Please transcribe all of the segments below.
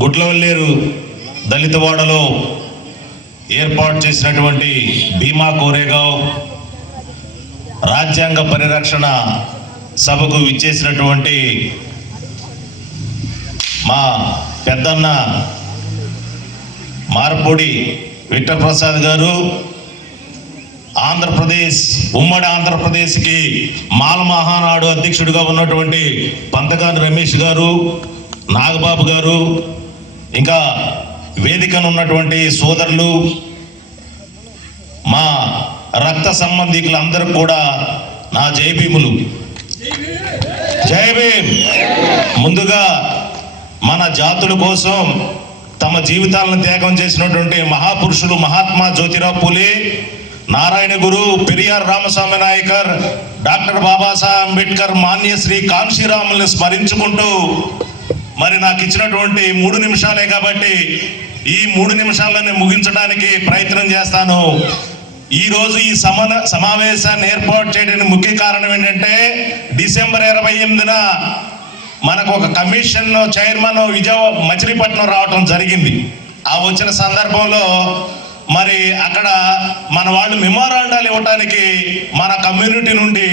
గుడ్లవల్లేరు దళితవాడలో ఏర్పాటు చేసినటువంటి భీమా కోరేగావ్ రాజ్యాంగ పరిరక్షణ సభకు విచ్చేసినటువంటి మా పెద్దన్న మార్పూడి విఠలప్రసాద్ గారు ఆంధ్రప్రదేశ్ ఉమ్మడి ఆంధ్రప్రదేశ్కి మాల మహానాడు అధ్యక్షుడిగా ఉన్నటువంటి పంతకాని రమేష్ గారు నాగబాబు గారు ఇంకా వేదికను ఉన్నటువంటి సోదరులు మా రక్త సంబంధికులు అందరూ కూడా నా జయభీములు జయభీం భీమ్! ముందుగా మన జాతుల కోసం తమ జీవితాలను త్యాగం చేసినటువంటి మహాపురుషులు మహాత్మా జ్యోతిరావు పూలే నారాయణ గురు పెరియార్ రామస్వామి నాయకర్ డాక్టర్ బాబాసాహెబ్ అంబేద్కర్ మాన్యశ్రీ కాంశీరాముల్ని స్మరించుకుంటూ మరి నాకు ఇచ్చినటువంటి మూడు నిమిషాలే కాబట్టి ఈ మూడు నిమిషాలను ముగించడానికి ప్రయత్నం చేస్తాను. ఈరోజు ఈ సమన సమావేశాన్ని ఏర్పాటు చేయడానికి ముఖ్య కారణం ఏంటంటే డిసెంబర్ ఇరవై ఎనిమిదిన మనకు ఒక కమిషన్ చైర్మన్ విజయ మచిలీపట్నం రావటం జరిగింది. ఆ వచ్చిన సందర్భంలో మరి అక్కడ మన వాళ్ళు మెమోరాండాలు ఇవ్వటానికి మన కమ్యూనిటీ నుండి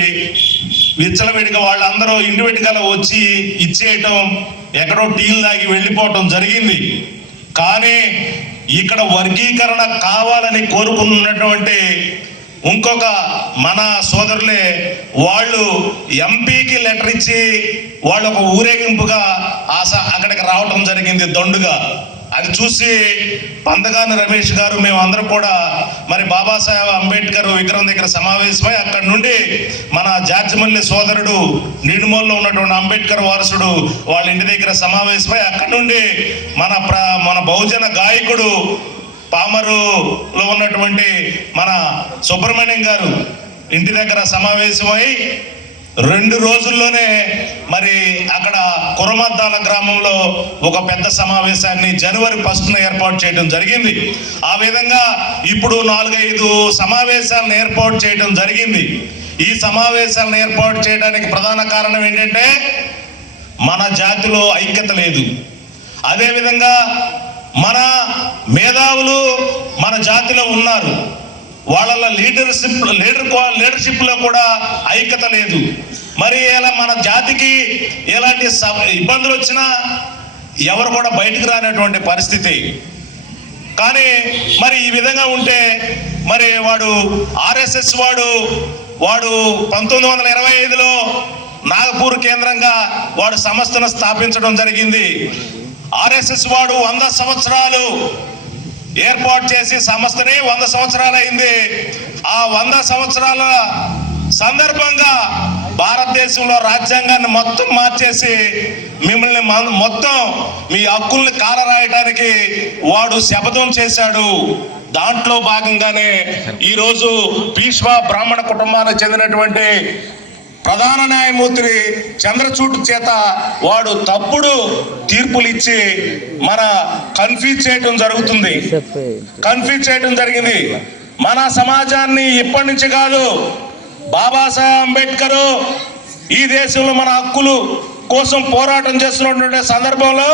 విచ్చలవిడిగా వాళ్ళందరూ ఇండివిజువల్ వచ్చి ఇచ్చేయటం ఎక్కడో టీలు తాగి వెళ్ళిపోవటం జరిగింది. కానీ ఇక్కడ వర్గీకరణ కావాలని కోరుకున్నటువంటి ఇంకొక మన సోదరులే వాళ్ళు ఎంపీకి లెటర్ ఇచ్చి వాళ్ళు ఒక ఊరేగింపుగా ఆశ అక్కడికి రావటం జరిగింది దండుగా. అది చూసి పందగాని రమేష్ గారు మేము అందరం కూడా మరి బాబాసాహెబ్ అంబేద్కర్ విగ్రహం దగ్గర సమావేశమై అక్కడి నుండి మన జార్జిమల్లి సోదరుడు నిడుమల్లో ఉన్నటువంటి అంబేద్కర్ వారసుడు వాళ్ళ ఇంటి దగ్గర సమావేశమై అక్కడి నుండి మన ప్ర మన బహుజన గాయకుడు పామరులో ఉన్నటువంటి మన సుబ్రహ్మణ్యం గారు ఇంటి దగ్గర సమావేశమై రెండు రోజుల్లోనే మరి అక్కడ కురమద్దాల గ్రామంలో ఒక పెద్ద సమావేశాన్ని జనవరి ఫస్ట్న ఏర్పాటు చేయడం జరిగింది. ఆ విధంగా ఇప్పుడు నాలుగైదు సమావేశాలను ఏర్పాటు చేయడం జరిగింది. ఈ సమావేశాలను ఏర్పాటు చేయడానికి ప్రధాన కారణం ఏంటంటే మన జాతిలో ఐక్యత లేదు. అదేవిధంగా మన మేధావులు మన జాతిలో ఉన్నారు. వాళ్ళ లీడర్షిప్ లీడర్ లీడర్షిప్లో కూడా ఐక్యత లేదు. మరి ఇలా మన జాతికి ఎలాంటి స- ఇబ్బందులు వచ్చినా ఎవరు కూడా బయటకు రానటువంటి పరిస్థితి. కానీ మరి ఈ విధంగా ఉంటే మరి వాడు ఆర్ఎస్ఎస్ వాడు వాడు పంతొమ్మిది వందల ఇరవై ఐదులో నాగపూర్ కేంద్రంగా వాడు సంస్థను స్థాపించడం జరిగింది. ఆర్ఎస్ఎస్ వాడు వంద సంవత్సరాలు ఏర్పాటు చేసి సంస్థని వంద సంవత్సరాలు అయింది ఆ వంద సంవత్సరాల సందర్భంగా భారతదేశంలో రాజ్యాంగాన్ని మొత్తం మార్చేసి మిమ్మల్ని మొత్తం మీ హక్కుల్ని కాలరాయటానికి వాడు శపథం చేశాడు. దాంట్లో భాగంగానే ఈరోజు భీష్మ బ్రాహ్మణ కుటుంబానికి చెందినటువంటి ప్రధాన న్యాయమూర్తి చంద్రచూడ్ చేత వాడు తప్పుడు తీర్పులు ఇచ్చి మన కన్ఫ్యూజ్ చేయటం జరుగుతుంది. కన్ఫ్యూజ్ చేయటం జరిగింది. మన సమాజాన్ని ఇప్పటి నుంచి కాదు బాబాసాహెబ్ అంబేద్కర్ ఈ దేశంలో మన హక్కులు కోసం పోరాటం చేస్తున్నటువంటి సందర్భంలో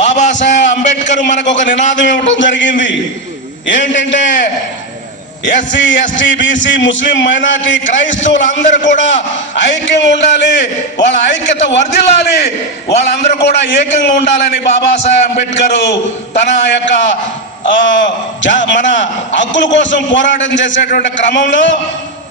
బాబాసాహెబ్ అంబేద్కర్ మనకు ఒక నినాదం ఇవ్వటం జరిగింది. ఏంటంటే ఎస్సీ ఎస్టీ బీసీ ముస్లిం మైనార్టీ క్రైస్తవులు అందరూ కూడా ఐక్యంగా ఉండాలి. వాళ్ళ ఐక్యత వర్ధిల్లాలి. వాళ్ళందరూ కూడా ఏకంగా ఉండాలని బాబాసాహెబ్ అంబేద్కర్ తన యొక్క జా- మన హక్కుల కోసం పోరాటం చేసేటువంటి క్రమంలో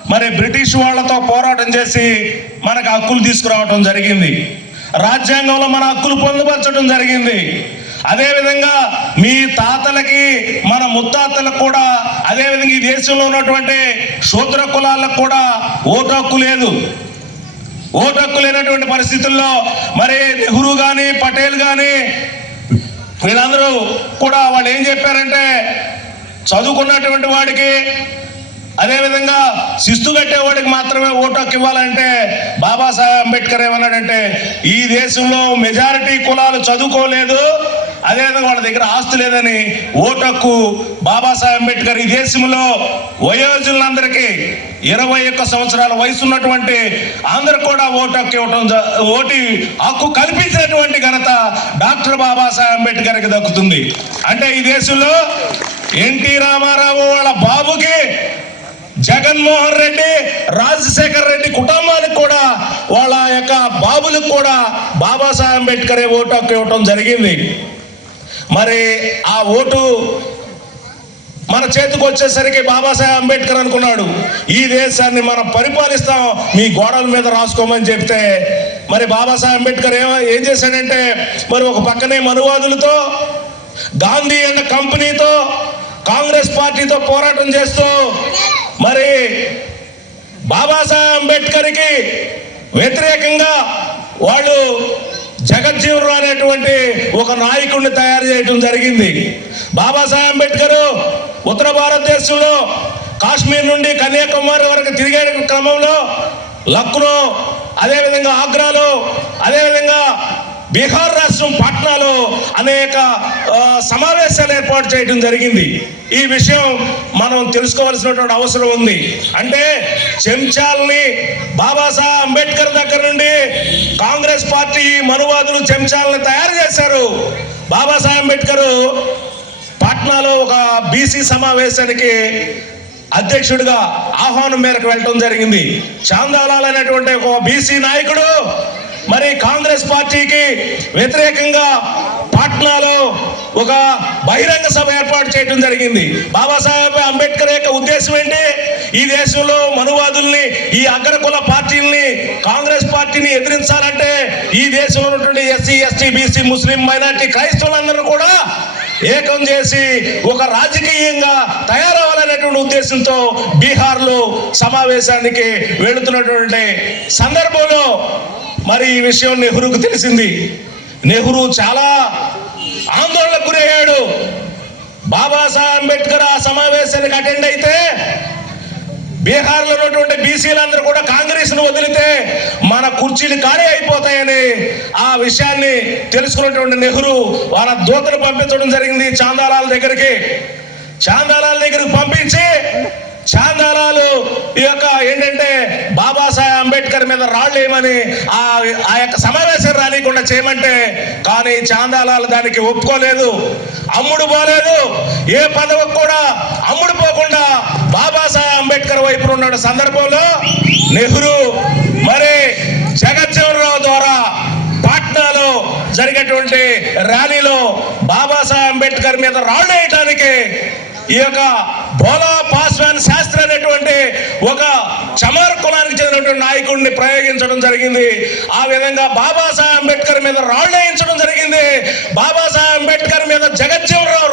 మరి బ్రిటిష్ వాళ్ళతో పోరాటం చేసి మనకు హక్కులు తీసుకురావడం జరిగింది. రాజ్యాంగంలో మన హక్కులు పొందుపరచడం జరిగింది. అదే విధంగా మీ తాతలకి మన ముత్తాతలకు కూడా అదే విధంగా ఈ దేశంలో ఉన్నటువంటి శూద్ర కులాలకు కూడా ఓటు హక్కు లేదు. ఓటు హక్కు లేనటువంటి పరిస్థితుల్లో మరి నెహ్రూ కానీ పటేల్ కానీ వీళ్ళందరూ కూడా వాళ్ళు ఏం చెప్పారంటే చదువుకున్నటువంటి వాడికి అదేవిధంగా శిస్తు కట్టేవాడికి మాత్రమే ఓటు హక్కు ఇవ్వాలంటే బాబాసాహెబ్ అంబేద్కర్ ఏమన్నాడంటే ఈ దేశంలో మెజారిటీ కులాలు చదువుకోలేదు అదేవిధంగా వాళ్ళ దగ్గర ఆస్తి లేదని ఓటు హక్కు బాబాసాహెబ్ అంబేద్కర్ ఈ దేశంలో వయోజనులందరికీ ఇరవై ఒక్క సంవత్సరాల వయసు ఉన్నటువంటి అందరు కూడా ఓటు హక్కు ఇవ్వటం జ- ఓటు హక్కు కల్పించినటువంటి ఘనత డాక్టర్ బాబాసాహెబ్ అంబేద్కర్కి దక్కుతుంది. అంటే ఈ దేశంలో ఎన్టీ రామారావు వాళ్ళ బాబుకి జగన్మోహన్ రెడ్డి రాజశేఖర్ రెడ్డి కుటుంబానికి కూడా వాళ్ళ యొక్క బాబులకు కూడా బాబాసాహెబ్ అంబేద్కర్ ఓటు హక్కు ఇవ్వటం జరిగింది. మరి ఆ ఓటు మన చేతికి వచ్చేసరికి బాబాసాహెబ్ అంబేద్కర్ అనుకున్నాడు. ఈ దేశాన్ని మనం పరిపాలిస్తాం మీ గోడల మీద రాసుకోమని చెప్తే మరి బాబాసాహెబ్ అంబేద్కర్ ఏమో ఏం చేశాడంటే మరి ఒక పక్కనే మనువాదులతో గాంధీ అండ్ కంపెనీతో కాంగ్రెస్ పార్టీతో పోరాటం చేస్తూ మరి బాబాసాహెబ్ అంబేద్కర్కి వ్యతిరేకంగా వాళ్ళు జగజ్జీవన్ అనేటువంటి ఒక నాయకుడిని తయారు చేయడం జరిగింది. బాబాసాహెబ్ అంబేద్కర్ ఉత్తర భారతదేశంలో కాశ్మీర్ నుండి కన్యాకుమారి వరకు తిరిగే క్రమంలో లక్నో అదేవిధంగా ఆగ్రాలో అదేవిధంగా బీహార్ రాష్ట్రం పాట్నాలో అనేక సమావేశాలు ఏర్పాటు చేయడం జరిగింది. ఈ విషయం మనం తెలుసుకోవాల్సినటువంటి అవసరం ఉంది. అంటే చెంచాలని బాబాసాహెబ్ అంబేద్కర్ దగ్గర నుండి కాంగ్రెస్ పార్టీ మనువాదులు చెంచాలని తయారు చేశారు. బాబాసాహెబ్ అంబేద్కర్ పాట్నాలో ఒక బీసీ సమావేశానికి అధ్యక్షుడిగా ఆహ్వానం మేరకు వెళ్ళటం జరిగింది. చాందాలాల్ అనేటువంటి ఒక బీసీ నాయకుడు మరి కాంగ్రెస్ పార్టీకి వ్యతిరేకంగా పాట్నాలో ఒక బహిరంగ సభ ఏర్పాటు చేయడం జరిగింది. బాబాసాహెబ్ అంబేద్కర్ యొక్క ఉద్దేశం ఏంటి? ఈ దేశంలో మనువాదుల్ని ఈ అగ్రకుల పార్టీల్ని కాంగ్రెస్ పార్టీని ఎదిరించాలంటే ఈ దేశంలో ఉన్నటువంటి SC ST BC Muslim minority క్రైస్తవులందరూ కూడా ఏకం చేసి ఒక రాజకీయంగా తయారవ్వాలనేటువంటి ఉద్దేశంతో బీహార్లో సమావేశానికి వెళుతున్నటువంటి సందర్భంలో మరి ఈ విషయం నెహ్రూకు తెలిసింది. నెహ్రూ చాలా ఆందోళనకు గురయ్యాడు. బాబాసాహెబ్ అంబేద్కర్ ఆ సమావేశానికి అటెండ్ అయితే బీహార్లో ఉన్నటువంటి బీసీలందరూ కూడా కాంగ్రెస్ను వదిలితే మన కుర్చీలు ఖాళీ అయిపోతాయని ఆ విషయాన్ని తెలుసుకున్నటువంటి నెహ్రూ వాళ్ళ దూతను పంపించడం జరిగింది చాందాలాల దగ్గరికి. చాందాలాల దగ్గరికి పంపించి చాందాలాలు ఈ యొక్క ఏంటంటే బాబాసాహెబ్ అంబేద్కర్ మీద రాళ్ళు వేయమని ఆ ఆ యొక్క సమావేశం రానికుండా చేయమంటే కానీ చాందాలాలు దానికి ఒప్పుకోలేదు అమ్ముడు పోలేదు ఏ పదవికి కూడా అమ్ముడు పోకుండా బాబాసాహెబ్ అంబేద్కర్ వైపు ఉన్న సందర్భంలో నెహ్రూ మరి జగజ్జీవన్ రావు ద్వారా పాట్నాలో జరిగేటువంటి ర్యాలీలో బాబాసాహెబ్ అంబేద్కర్ మీద రాళ్ళు వేయటానికి ఈ యొక్క బోలా పాస్వాన్ శాస్త్రి అనేటువంటి ఒక చమార్ కులానికి చెందినటువంటి నాయకుడిని ప్రయోగించడం జరిగింది. ఆ విధంగా బాబాసాహెబ్ అంబేద్కర్ మీద రాళ్ళేయించడం జరిగింది. బాబాసాహెబ్ అంబేద్కర్ మీద జగజ్జీవన్ రావు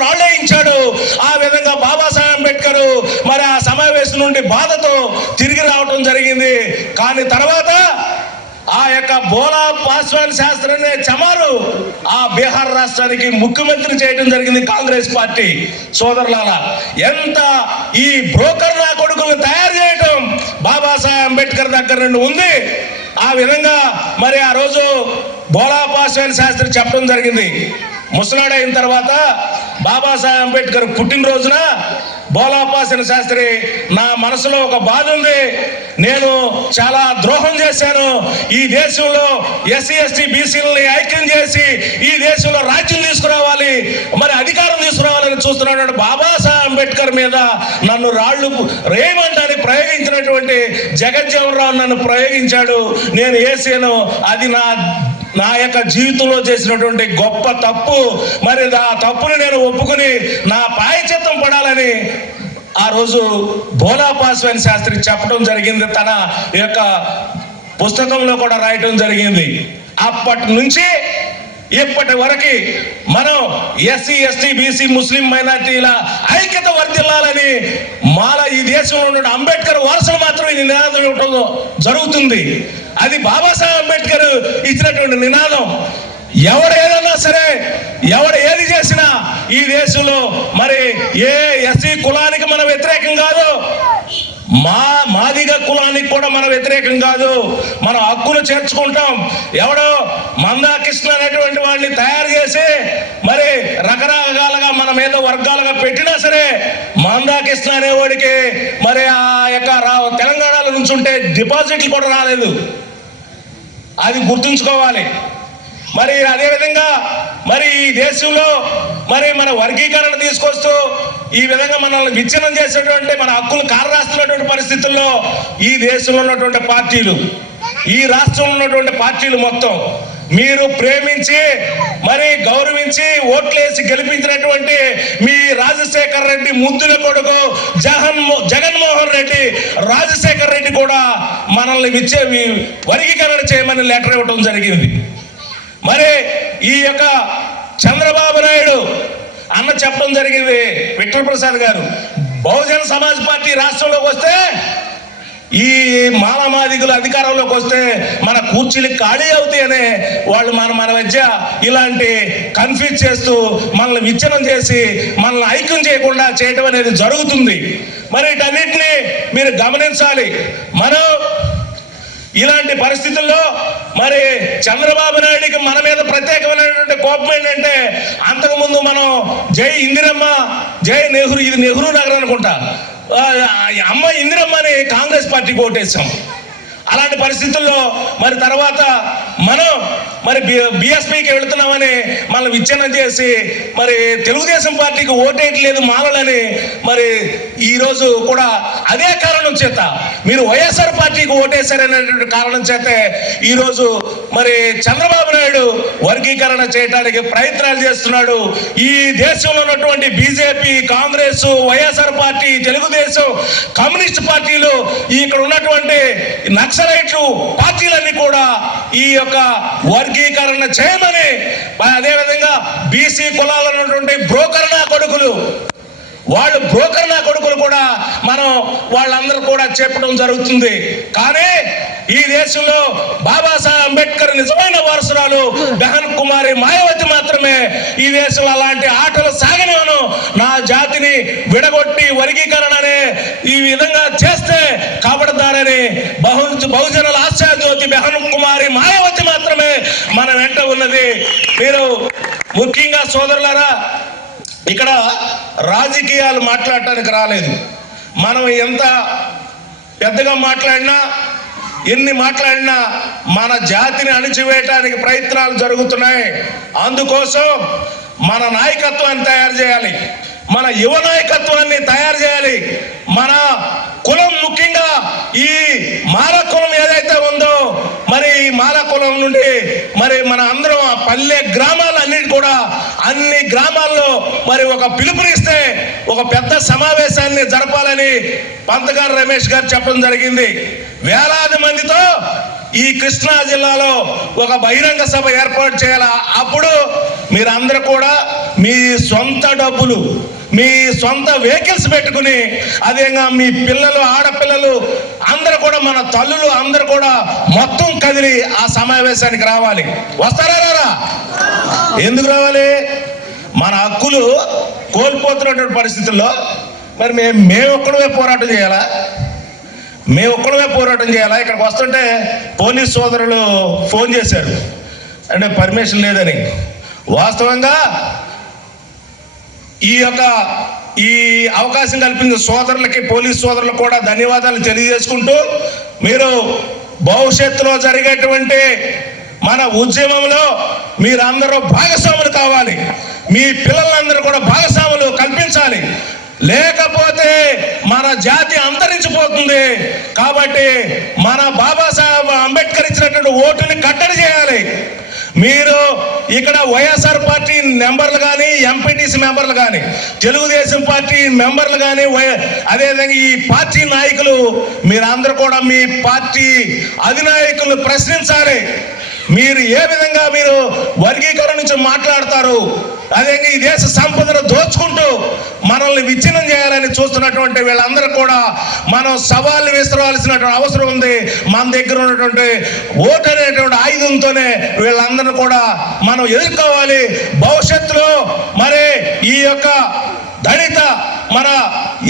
ఆ విధంగా బాబాసాహెబ్ అంబేద్కర్ మరి ఆ సమావేశం నుండి బాధతో తిరిగి రావటం జరిగింది. కానీ తర్వాత ఆ యొక్క బోలా పాస్వాన్ అనే చమారు ఆ బీహార్ రాష్ట్రానికి ముఖ్యమంత్రి చేయడం జరిగింది కాంగ్రెస్ పార్టీ. సోదరులాల ఎంత ఈ బ్రోకర్ నా కొడుకులను తయారు చేయటం బాబాసాహెబ్ అంబేద్కర్ దగ్గర నుండి ఉంది. ఆ విధంగా మరి ఆ రోజు బోలా పాస్వాన్ శాస్త్రి చెప్పడం జరిగింది. ముసలాడైన తర్వాత బాబాసాహెబ్ అంబేద్కర్ పుట్టినరోజున బోలాపాసిన శాస్త్రి నా మనసులో ఒక బాధ ఉంది. నేను చాలా ద్రోహం చేశాను. ఈ దేశంలో ఎస్సీ ఎస్టీ బీసీలని ఐక్యం చేసి ఈ దేశంలో రాజ్యం తీసుకురావాలి. మరి అధికారం తీసుకురావాలని చూస్తున్నాడు బాబాసాహెబ్ అంబేద్కర్ మీద నన్ను రాళ్ళు రేయమంటానికి ప్రయోగించినటువంటి జగజ్జీవన్ రావు నన్ను ప్రయోగించాడు. నేను వేసాను అది నా నా యొక్క జీవితంలో చేసినటువంటి గొప్ప తప్పు మరి ఆ తప్పుని నేను ఒప్పుకొని నా పాయచిత్తం పడాలని ఆ రోజు బోలా పాస్వాన్ శాస్త్రి చెప్పడం జరిగింది. తన యొక్క పుస్తకంలో కూడా రాయటం జరిగింది. అప్పటి నుంచి ఇప్పటి వరకు మనం ఎస్సీ ఎస్టీ బీసీ ముస్లిం మైనార్టీల ఐక్యత వర్తిల్లాలని మాల ఈ దేశంలో ఉన్న అంబేద్కర్ వారసులు మాత్రం ఈ నినాదం ఇవ్వటం జరుగుతుంది. అది బాబాసాహెబ్ అంబేద్కర్ ఇచ్చినటువంటి నినాదం. ఎవడు ఏదన్నా సరే ఎవడు ఏది చేసినా ఈ దేశంలో మరి ఏ ఎస్సీ కులానికి మన వ్యతిరేకం కాదు. మా మాదిగ కులానికి కూడా మన వ్యతిరేకం కాదు. మనం హక్కులు చేర్చుకుంటాం. ఎవడో మందాకృష్ణ అనేటువంటి వాడిని తయారు చేసి మరి మన మీద వర్గాలుగా పెట్టినా సరే మందాకృష్ణ అనేవాడికి మరి ఆ యొక్క రా తెలంగాణలో నుంచి ఉంటే డిపాజిట్లు కూడా రాలేదు. అది గుర్తుంచుకోవాలి. మరి అదేవిధంగా మరి ఈ దేశంలో మరి మన వర్గీకరణ తీసుకొస్తూ ఈ విధంగా మనల్ని విచ్ఛిన్నం చేసేటువంటి మన హక్కులు కారరాస్తున్నటువంటి పరిస్థితుల్లో ఈ దేశంలో ఉన్నటువంటి పార్టీలు ఈ రాష్ట్రంలో ఉన్నటువంటి పార్టీలు మొత్తం మీరు ప్రేమించి మరి గౌరవించి ఓట్లేసి గెలిపించినటువంటి మీ రాజశేఖర్ రెడ్డి ముద్దుల కొడుకు జగన్ జగన్మోహన్ రెడ్డి రాజశేఖర్ రెడ్డి కూడా మనల్ని విచ్చే వర్గీకరణ చేయమని లెటర్ ఇవ్వడం జరిగింది. మరి ఈ యొక్క చంద్రబాబు నాయుడు అన్న చెప్పడం జరిగింది విఠల్ ప్రసాద్ గారు. బహుజన సమాజ్ పార్టీ రాష్ట్రంలోకి వస్తే ఈ మానమాదిగులు అధికారంలోకి వస్తే మన కుర్చీలు ఖాళీ అవుతాయనే వాళ్ళు మన మన మధ్య ఇలాంటి కన్ఫ్యూజ్ చేస్తూ మనల్ని విచ్ఛిన్నం చేసి మనల్ని ఐక్యం చేయకుండా చేయటం అనేది జరుగుతుంది. మరి వీటన్నిటిని మీరు గమనించాలి. మనం ఇలాంటి పరిస్థితుల్లో మరి చంద్రబాబు నాయుడికి మన మీద ప్రత్యేకమైనటువంటి కోపం ఏంటంటే అంతకుముందు మనం జై ఇందిరమ్మ జై నెహ్రూ ఇది నెహ్రూ నగర్ అనుకుంటా. అమ్మ ఇందిరమ్మ అని కాంగ్రెస్ పార్టీకి ఓటేసాం. అలాంటి పరిస్థితుల్లో మరి తర్వాత మనం మరి బీఎస్పీకి వెళుతున్నామని మనల్ని విచ్ఛిన్నం చేసి మరి తెలుగుదేశం పార్టీకి ఓటేయట్లేదు మాలలని మరి ఈరోజు కూడా అదే కారణం చేత మీరు వైఎస్ఆర్ పార్టీకి ఓటేశారనేటువంటి కారణం చేతే ఈరోజు మరి చంద్రబాబు నాయుడు వర్గీకరణ చేయడానికి ప్రయత్నాలు చేస్తున్నాడు. ఈ దేశంలో ఉన్నటువంటి BJP Congress YSR party Telugu Desam communist పార్టీలు ఇక్కడ ఉన్నటువంటి నక్సలైట్లు పార్టీలన్నీ కూడా ఈ యొక్క వర్గీకరణ చేయమని. అదేవిధంగా బీసీ కులాలు ఉన్నటువంటి బ్రోకర్ నా కొడుకులు వాళ్ళు బ్రోకర్ నా కొడుకులు కూడా మనం వాళ్ళందరూ కూడా చెప్పడం జరుగుతుంది. కానీ ఈ దేశంలో బాబాసాహెబ్ అంబేద్కర్ నిజమైన వారసురాలు బెహన్ కుమారి మాయావతి మాత్రమే. ఈ దేశంలో అలాంటి ఆటలు సాగనివను. నా జాతిని విడగొట్టి వర్గీకరణ అనే ఈ విధంగా చేస్తే కబడతారని బహు బహుజనుల ఆశాజ్యోతి బెహన్ కుమారి మాయావతి మన వెంట ఉన్నది. మీరు ముఖ్యంగా సోదరులారా ఇక్కడ రాజకీయాలు మాట్లాడటానికి రాలేదు. మనం ఎంత పెద్దగా మాట్లాడినా ఎన్ని మాట్లాడినా మన జాతిని అణిచివేయటానికి ప్రయత్నాలు జరుగుతున్నాయి. అందుకోసం మన నాయకత్వాన్ని తయారు చేయాలి. మన యువ నాయకత్వాన్ని తయారు చేయాలి. మన కులం ముఖ్యంగా ఈ మార కులం ఏదైతే ఉందో మరి ఈ మాల కులం నుండి మరి మన అందరం ఆ పల్లె గ్రామాలన్నిటి కూడా అన్ని గ్రామాల్లో మరి ఒక పిలుపునిస్తే ఒక పెద్ద సమావేశాన్ని జరపాలని పంతగారు రమేష్ గారు చెప్పడం జరిగింది. వేలాది మందితో ఈ కృష్ణా జిల్లాలో ఒక బహిరంగ సభ ఏర్పాటు చేయాల? అప్పుడు మీరందరూ కూడా మీ సొంత డబ్బులు మీ సొంత వెహికల్స్ పెట్టుకుని అదేగా మీ పిల్లలు ఆడపిల్లలు అందరూ కూడా మన తల్లులు అందరూ కూడా మొత్తం కదిలి ఆ సమావేశానికి రావాలి. వస్తారా రారా? ఎందుకు రావాలి? మన హక్కులు కోల్పోతున్నటువంటి పరిస్థితుల్లో మరి మేము మేము ఒక్కడమే పోరాటం చేయాలా? మేము ఒక్కడమే పోరాటం చేయాలా? ఇక్కడికి వస్తుంటే పోలీస్ సోదరులు ఫోన్ చేశారు. అంటే పర్మిషన్ లేదని. వాస్తవంగా ఈ యొక్క ఈ అవకాశం కల్పించిన సోదరులకి పోలీస్ సోదరులకు కూడా ధన్యవాదాలు తెలియజేసుకుంటూ మీరు భవిష్యత్తులో జరిగేటువంటి మన ఉద్యమంలో మీరందరూ భాగస్వాములు కావాలి. మీ పిల్లలందరూ కూడా భాగస్వాములు కల్పించాలి. లేకపోతే మన జాతి అంతరించిపోతుంది. కాబట్టి మన బాబాసాహెబ్ అంబేద్కర్ ఇచ్చినటువంటి ఓటుని కట్ట మీరు ఇక్కడ వైఎస్ఆర్ పార్టీ మెంబర్లు కానీ ఎంపీటీసీ మెంబర్లు కానీ తెలుగుదేశం పార్టీ మెంబర్లు కానీ అదేవిధంగా ఈ పార్టీ నాయకులు మీరందరూ కూడా మీ పార్టీ అధినాయకులను ప్రశ్నించాలి. మీరు ఏ విధంగా మీరు వర్గీకరణ నుంచి మాట్లాడతారు? అదే ఈ దేశ సంపదను దోచుకుంటూ మనల్ని విచ్ఛిన్నం చేయాలని చూస్తున్నటువంటి వీళ్ళందరూ కూడా మనం సవాళ్ళు విసిరవలసినటువంటి అవసరం ఉంది. మన దగ్గర ఉన్నటువంటి ఓటు అనేటువంటి ఆయుధంతోనే వీళ్ళందరూ కూడా మనం ఎదుర్కోవాలి. భవిష్యత్తులో మరి ఈ యొక్క దళిత మన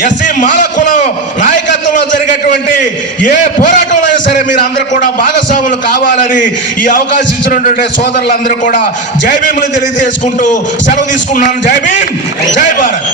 ఎస్సీ మాల కులం నాయకత్వంలో జరిగేటువంటి ఏ పోరాటంలో అయినా సరే మీరు అందరూ కూడా భాగస్వాములు కావాలని ఈ అవకాశం ఇచ్చినటువంటి సోదరులందరూ కూడా జై భీములు తెలియజేసుకుంటూ సెలవు తీసుకుంటున్నాను. జై భీమ్! జై భారత్!